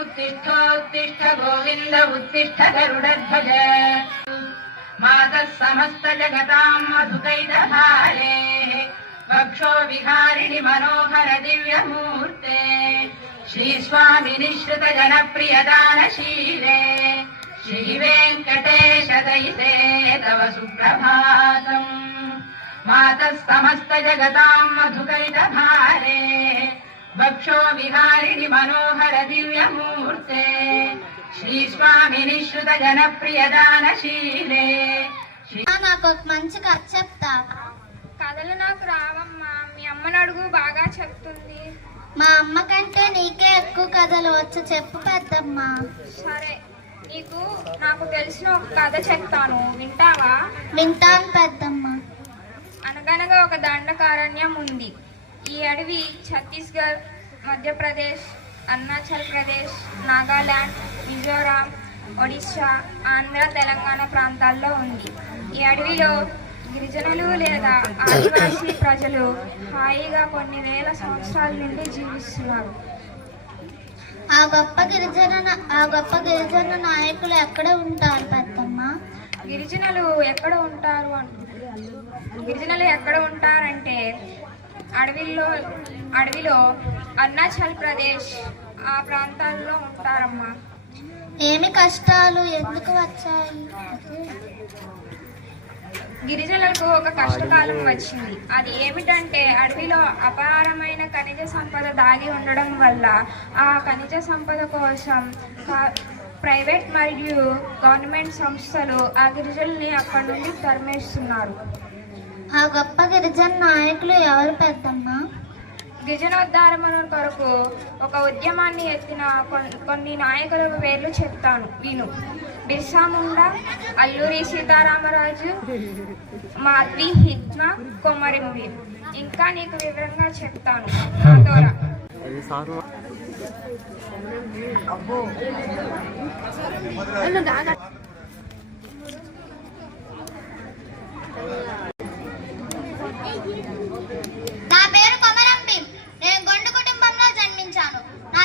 उत्तिष्ठोत्तिष्ठ गोविन्द उत्तिष्ठ गरुडध्वज मातः समस्तजगताम् मधुकैतभारेः वक्षो विहारिणि मनोहर दिव्यमूर्ते श्रीस्वामिनिश्रितजनप्रियदानशीले श्रीवेङ्कटेश दयिते तव सुप्रभातम् मातः समस्तजगताम् मधुकैतभारे वक्षो विहारिणि मनोहर दिव्यमूर्ते श्रीस्वामिनिश्रुतजनप्रियदानशीले श्री ఆ, నాకు ఒక మంచి కథ చెప్తా కథలు నాకు రావమ్మా మీ అమ్మని అడుగు బాగా చెప్తుంది మా అమ్మ కంటే నీకే ఎక్కువ కథలు వచ్చు చెప్పు పెద్దమ్మ సరే నీకు నాకు తెలిసిన ఒక కథ చెప్తాను వింటావా వింటాను పెద్దమ్మ అనగనగా ఒక దండకారణ్యం ఉంది ఈ అడవి ఛత్తీస్గఢ్ మధ్యప్రదేశ్ అరుణాచల్ ప్రదేశ్ నాగాలాండ్ మిజోరాం ఒడిశా ఆంధ్ర తెలంగాణ ప్రాంతాల్లో ఉంది. ఈ అడవిలో గిరిజనులు లేదా ఆదివాసీ ప్రజలు హాయిగా కొన్ని వేల సంవత్సరాల నుండి జీవిస్తున్నారు. ఆ గొప్ప గిరిజన ఆ గొప్ప గిరిజన నాయకులు ఎక్కడ ఉంటారు పెద్దమ్మ? గిరిజనులు ఎక్కడ ఉంటారు అన్- గిరిజనులు ఎక్కడ ఉంటారంటే అడవిలో అడవిలో అరుణాచల్ ప్రదేశ్ ఆ ప్రాంతాల్లో ఉంటారమ్మా. ఏమి కష్టాలు ఎందుకు వచ్చాయి? గిరిజనులకు ఒక కష్టకాలం వచ్చింది. అది ఏమిటంటే అడవిలో అపారమైన ఖనిజ సంపద దాగి ఉండడం వల్ల ఆ ఖనిజ సంపద కోసం ప్రైవేట్ మరియు గవర్నమెంట్ సంస్థలు ఆ గిరిజనుల్ని అక్కడి నుండి తరిమేస్తున్నారు. ఆ గొప్ప గిరిజన నాయకులు ఎవరు పెద్దమ్మ? గిరిజనోద్ధారం కొరకు ఒక ఉద్యమాన్ని ఎత్తిన కొన్- కొన్ని నాయకుల పేర్లు చెప్తాను. విను బిర్సా ముండా అల్లూరి సీతారామరాజు మాధవి హిత్మ కొమరింవి ఇంకా నీకు వివరంగా చెప్తాను. ద్వారా నా పేరు కొమరం భీం నేను గొండు కుటుంబంలో జన్మించాను నా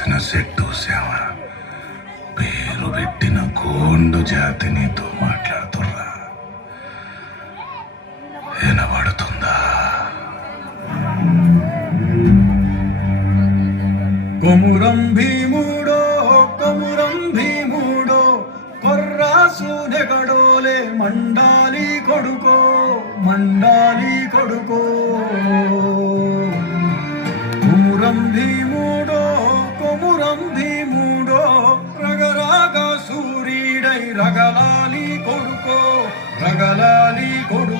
రాసిన పోసిన చెట్టు సేవ పేరు పెట్టిన గోండు జాతి నీతో మాట్లాడుతుర్రా. వినబడుతుందా? కొమురం భీముడో కొమురం భీముడో కొర్రాసు నెగడోలే మండాలి కొడుకో మండాలి కొడుకో. కొమురం భీముడో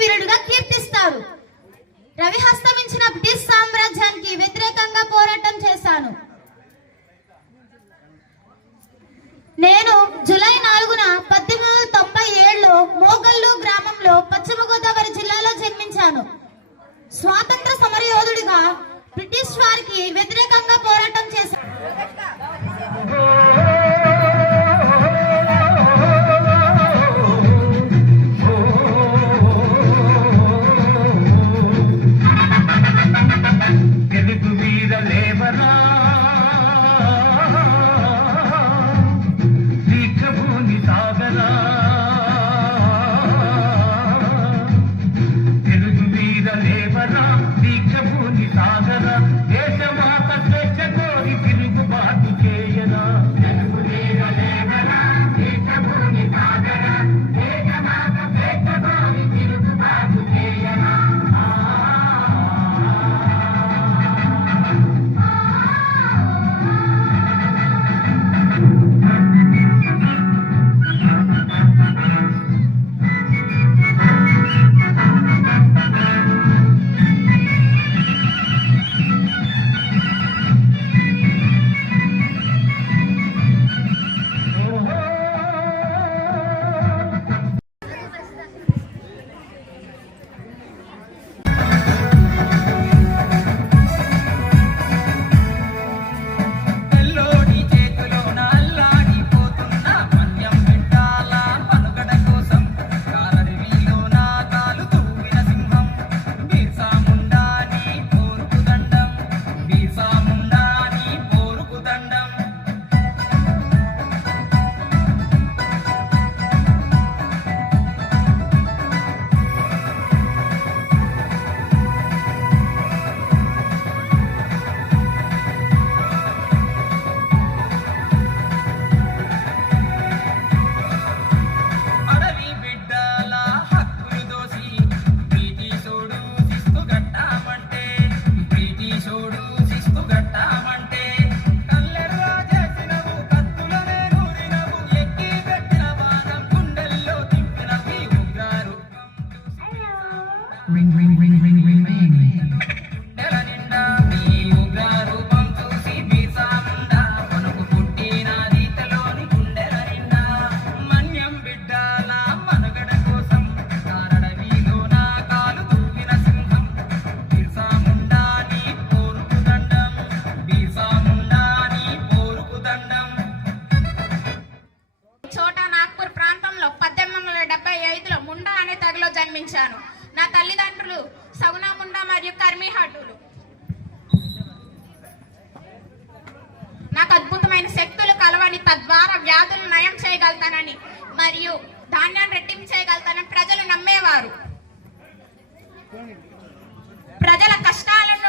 వీరుడుగా కీర్తిస్తారు. రవి హస్తమించిన బ్రిటిష్ సామ్రాజ్యానికి వ్యతిరేకంగా పోరాటం చేశాను. నేను జులై నాలుగున పద్దెనిమిది వందల తొంభై ఏడులో మోగల్లు గ్రామంలో పశ్చిమ గోదావరి జిల్లాలో జన్మించాను. స్వాతంత్ర సమరయోధుడిగా బ్రిటిష్ వారికి వ్యతిరేకంగా పోరాటం చేశాను.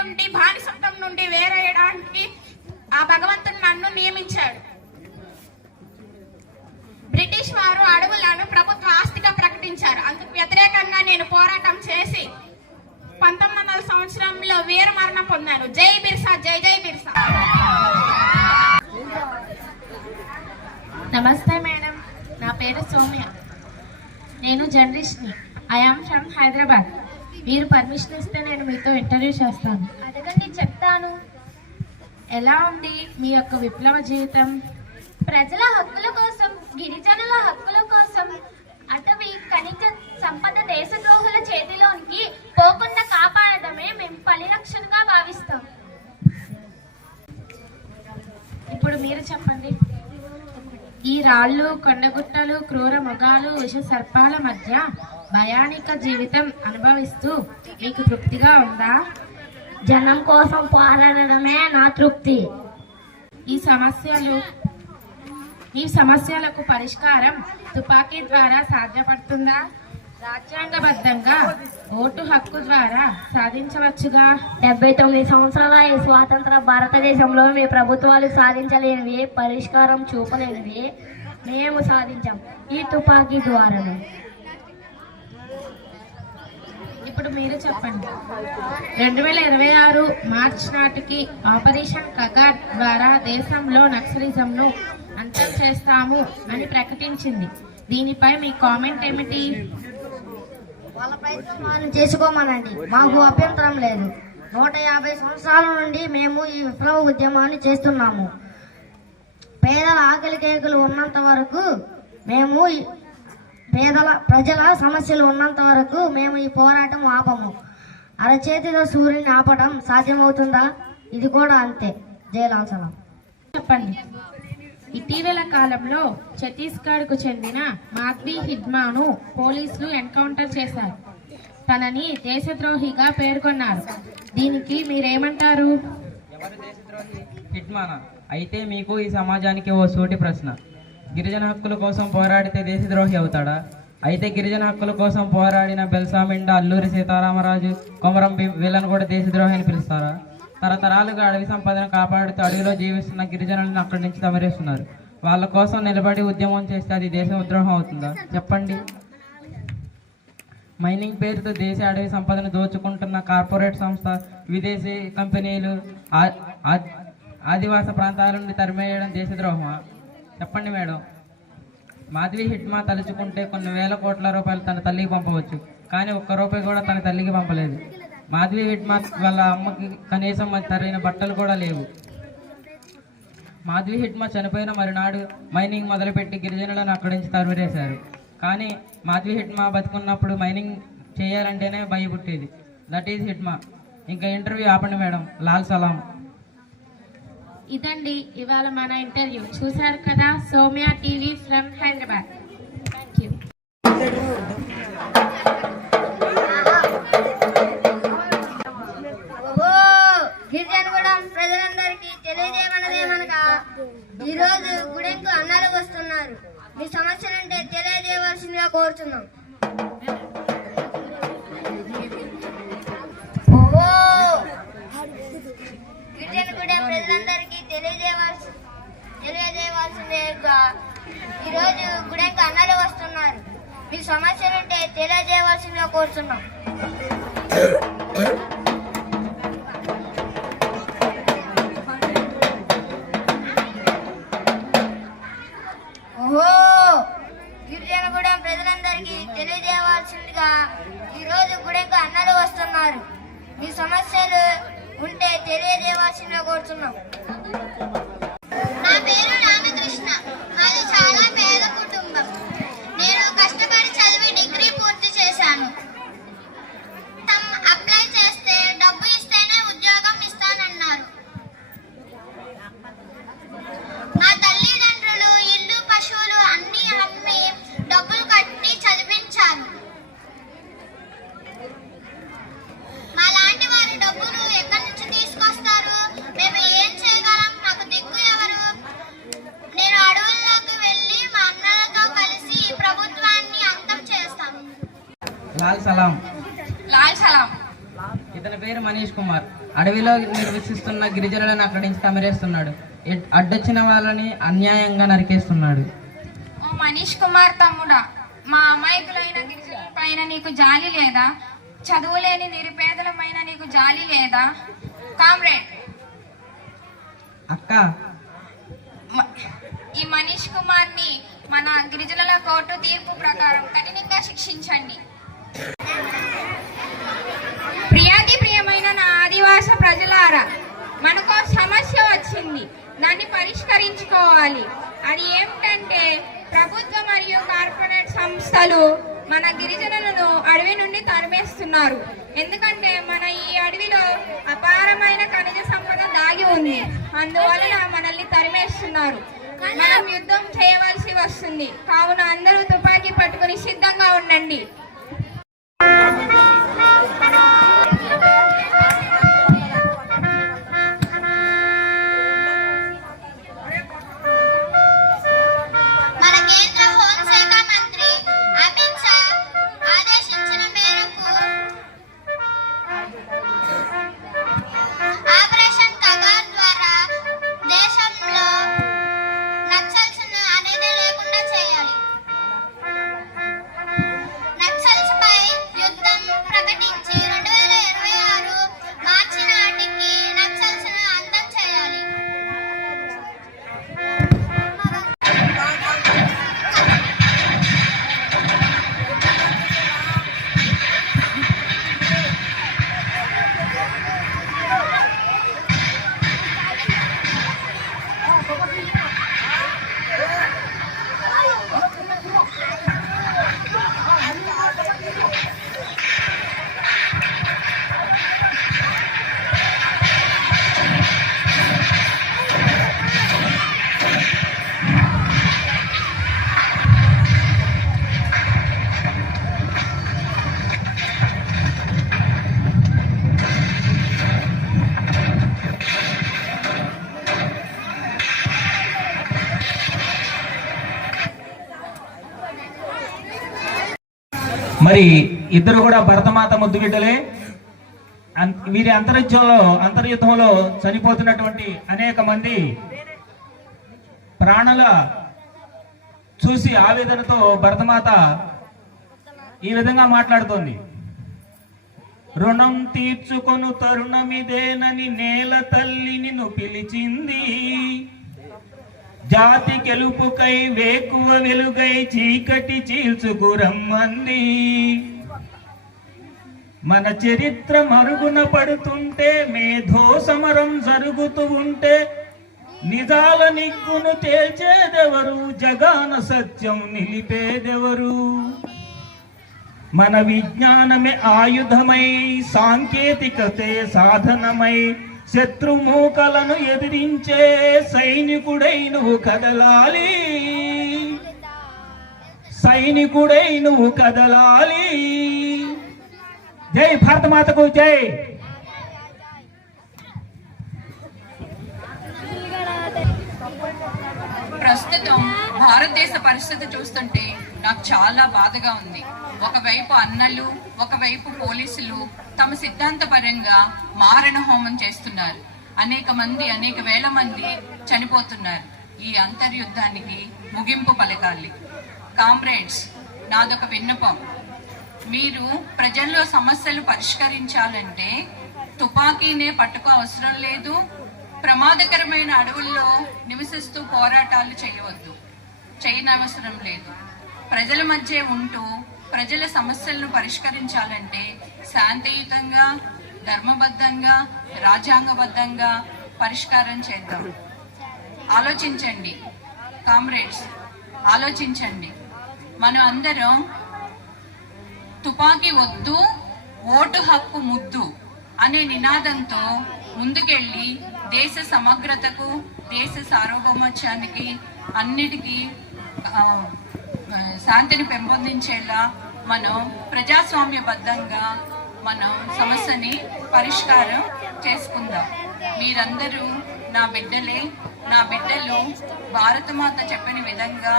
నుండి బానిసత్వం నుండి వేరేయడానికి ఆ భగవంతుడు నన్ను నియమించాడు. బ్రిటిష్ వారు అడవులను ప్రభుత్వ ఆస్తిగా ప్రకటించారు. అందుకు వ్యతిరేకంగా నేను పోరాటం చేసి పంతొమ్మిది వందల సంవత్సరంలో వీరమరణం పొందాను. జై బిర్సా జై జై బిర్సా. నమస్తే మేడం. నా పేరు సోమ్య. నేను జర్నలిస్ట్ని. I am from Hyderabad. మీరు పర్మిషన్ ఇస్తే నేను మీతో ఇంటర్వ్యూ చేస్తాను. అడగండి చెప్తాను. ఎలా ఉంది మీ యొక్క విప్లవ జీవితం? ప్రజల హక్కుల కోసం గిరిజనుల హక్కుల కోసం అటవీ ఖనిజ సంపద దేశద్రోహుల చేతిలోనికి పోకుండా కాపాడడమే మేము పరిరక్షణగా భావిస్తాం. ఇప్పుడు మీరు చెప్పండి. ఈ రాళ్ళు కొండగుట్టలు క్రూర మగాలు విష సర్పాల మధ్య భయానిక జీవితం అనుభవిస్తూ మీకు తృప్తిగా ఉందా? జనం కోసం పోరాడడమే నా తృప్తి. ఈ సమస్యలు ఈ సమస్యలకు పరిష్కారం తుపాకీ ద్వారా సాధ్యపడుతుందా? రాజ్యాంగబద్ధంగా ఓటు హక్కు ద్వారా సాధించవచ్చుగా? డెబ్బై తొమ్మిది సంవత్సరాల ఈ స్వాతంత్ర భారతదేశంలో మీ ప్రభుత్వాలు సాధించలేనివి పరిష్కారం చూపలేనివి మేము సాధించాం. ఈ తుపాకీ ద్వారానే. ఇప్పుడు మీరు చెప్పండి. రెండు వేల ఇరవై ఆరు మార్చ్ నాటికి ఆపరేషన్ కగార్ ద్వారా దేశంలో నక్సలిజంను అంతం చేస్తాము అని ప్రకటించింది. దీనిపై మీ కామెంట్ ఏమిటి? వాళ్ళ ప్రయత్నం చేసుకోమనండి. మాకు అభ్యంతరం లేదు. నూట యాభై సంవత్సరాల నుండి మేము ఈ విప్లవ ఉద్యమాన్ని చేస్తున్నాము. పేదల ఆకలి కేకులు ఉన్నంత వరకు మేము పేదల ప్రజల సమస్యలు ఉన్నంత వరకు మేము ఈ పోరాటం ఆపము. అరచేతిలో సూర్యుని ఆపడం సాధ్యమవుతుందా? ఇది కూడా అంతే. జయలాల్సలం చెప్పండి. ఇటీవల కాలంలో ఛత్తీస్గఢ్కు చెందిన మాగ్వి హిడ్మాను పోలీసులు ఎన్కౌంటర్ చేశారు. తనని దేశద్రోహిగా పేర్కొన్నారు. దీనికి మీరేమంటారు? ఎవరు దేశద్రోహి? హిట్మానా అయితే మీకు ఈ సమాజానికి ఓ సూటి ప్రశ్న. గిరిజన హక్కుల కోసం పోరాడితే దేశద్రోహి అవుతాడా? అయితే గిరిజన హక్కుల కోసం పోరాడిన బెల్సామిండ అల్లూరి సీతారామరాజు కొమరం భీం వీళ్ళని కూడా దేశద్రోహి అని పిలుస్తారా? తరతరాలుగా అడవి సంపదను కాపాడుతూ అడవిలో జీవిస్తున్న గిరిజనులను అక్కడి నుంచి తమరేస్తున్నారు వాళ్ళ కోసం నిలబడి ఉద్యమం చేస్తే అది దేశద్రోహం అవుతుందా? చెప్పండి. మైనింగ్ పేరుతో దేశ అడవి సంపదను దోచుకుంటున్న కార్పొరేట్ సంస్థ విదేశీ కంపెనీలు ఆదివాస ప్రాంతాల నుండి తరిమేయడం దేశద్రోహమా? చెప్పండి మేడం. మాధవి హిట్మా తలుచుకుంటే కొన్ని వేల కోట్ల రూపాయలు తన తల్లికి పంపవచ్చు. కానీ ఒక్క రూపాయి కూడా తన తల్లికి పంపలేదు. మాధవి హిట్మా వాళ్ళ అమ్మకి కనీసం సరైన బట్టలు కూడా లేవు. మాధవి హిట్మా చనిపోయిన మరునాడు మైనింగ్ మొదలుపెట్టి గిరిజనులను అక్కడి నుంచి తరిమిరేశారు. కానీ మాధవి హిట్మా బతుకున్నప్పుడు మైనింగ్ చేయాలంటేనే భయపుట్టేది. దట్ ఈజ్ హిట్మా ఇంకా ఇంటర్వ్యూ ఆపండి మేడం. లాల్ సలాం. ఇదండి ఇవాళ మన ఇంటర్వ్యూ. చూశారు కదా? Soumya TV from Hyderabad. Thank you ఓ కూడా ప్రజలందరికీ తెలియజేయమన్నదేమనగా ఈరోజు గుడెంకు అన్నాలు వస్తున్నారు. మీ సమస్యలంటే తెలియజేయవలసిందిగా కోరుతున్నాం గిరిజనగూడెం ప్రజలందరికీ తెలియజేయవలసి తెలియజేయవలసిందిగా ఈరోజు గుడెంకు అన్నలు వస్తున్నారు. మీ సమస్యలుంటే తెలియజేయవలసిందిగా కోరుతున్నాం అడవిలో నిర్వసిస్తున్న గిరిజనులను అక్కడి నుంచి తమరేస్తున్నాడు. అడ్డొచ్చిన వాళ్ళని అన్యాయంగా నరికేస్తున్నాడు. ఓ మనీష్ కుమార్ తమ్ముడా మా అమాయకులైన గిరిజనుల పైన నీకు జాలి లేదా? చదువులేని నిరుపేదలమైన నీకు జాలి లేదా? కామ్రేడ్! అక్క! ఈ మనీష్ కుమార్ని మన గిరిజనుల కోర్టు తీర్పు ప్రకారం కఠినంగా శిక్షించండి ప్రియాతి ప్రియమైన నా ఆదివాస ప్రజలారా మనకు సమస్య వచ్చింది. దాన్ని పరిష్కరించుకోవాలి. అది ఏమిటంటే ప్రభుత్వ మరియు కార్పొరేట్ సంస్థలు మన గిరిజనులను అడవి నుండి తరిమేస్తున్నారు. ఎందుకంటే మన ఈ అడవిలో అపారమైన ఖనిజ సంపద దాగి ఉంది. అందువలన మనల్ని తరిమేస్తున్నారు. మనం యుద్ధం చేయవలసి వస్తుంది. కావున అందరూ తుపాకీ పట్టుకుని సిద్ధంగా ఉండండి. మరి ఇద్దరు కూడా భరతమాత ముద్దు బిడ్డలే. వీరి అంతరిక్షంలో అంతర్యుద్ధంలో చనిపోతున్నటువంటి అనేక మంది ప్రాణుల చూసి ఆవేదనతో భరతమాత ఈ విధంగా మాట్లాడుతోంది. రుణం తీర్చుకొను తరుణమిదేనని నేల తల్లి నిన్ను పిలిచింది. జాతి గెలుపుకై వేకువ వెలుగై చీకటి చీల్చుకురమ్మంది మన చరిత్ర మరుగున పడుతుంటే మేధో సమరం జరుగుతూ ఉంటే నిజాల నిగ్గును తేల్చేదెవరు? జగాన సత్యం నిలిపేదెవరు? మన విజ్ఞానమే ఆయుధమై సాంకేతికతే సాధనమై శత్రుమూకలను ఎదిరించే సైనికుడై నువ్వు కదలాలి. సైనికుడై నువ్వు కదలాలి. జై భారత మాతకు జై. ప్రస్తుతం భారతదేశ పరిస్థితి చూస్తుంటే నాకు చాలా బాధగా ఉంది. ఒకవైపు అన్నలు ఒకవైపు పోలీసులు తమ సిద్ధాంతపరంగా మారణ హోమం చేస్తున్నారు. అనేక మంది అనేక వేల మంది చనిపోతున్నారు. ఈ అంతర్యుద్ధానికి ముగింపు పలకాలి. కామ్రేడ్స్ నాదొక విన్నపం. మీరు ప్రజల్లో సమస్యలు పరిష్కరించాలంటే తుపాకీనే పట్టుకో అవసరం లేదు. ప్రమాదకరమైన అడవుల్లో నివసిస్తూ పోరాటాలు చేయవద్దు. చేయనవసరం లేదు. ప్రజల మధ్య ఉంటూ ప్రజల సమస్యలను పరిష్కరించాలంటే శాంతియుతంగా ధర్మబద్ధంగా రాజ్యాంగబద్ధంగా పరిష్కారం చేద్దాం. ఆలోచించండి. కామ్రేడ్స్ ఆలోచించండి. మనం అందరం తుపాకీ వద్దు ఓటు హక్కు ముద్దు అనే నినాదంతో ముందుకెళ్ళి దేశ సమగ్రతకు దేశ సార్వభౌమత్యానికి అన్నిటికీ శాంతిని పెంపొందించేలా మనం ప్రజాస్వామ్యబద్ధంగా మనం సమస్యని పరిష్కారం చేసుకుందాం. మీరందరూ నా బిడ్డలే నా బిడ్డలు భారతమాత చెప్పిన విధంగా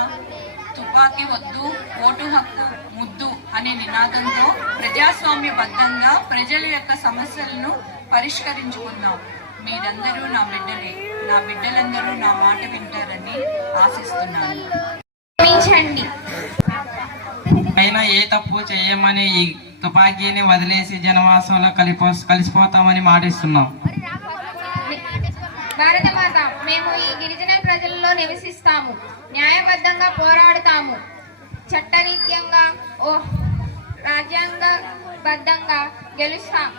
తుపాకీ వద్దు ఓటు హక్కు ముద్దు అనే నినాదంతో ప్రజాస్వామ్యబద్ధంగా ప్రజల యొక్క సమస్యలను పరిష్కరించుకుందాం. మీరందరూ నా బిడ్డలే నా బిడ్డలందరూ నా మాట వింటారని ఆశిస్తున్నాను. క్షమించండి అయినా ఏ తప్పు చేయమని ఈ తుపాకీని వదిలేసి జనవాసంలో కలిపో కలిసిపోతామని మాటిస్తున్నాం. భారతమాత మేము ఈ గిరిజన ప్రజల్లో నివసిస్తాము. న్యాయబద్ధంగా పోరాడుతాము. చట్టరీత్యంగా ఓ రాజ్యాంగబద్ధంగా గెలుస్తాం.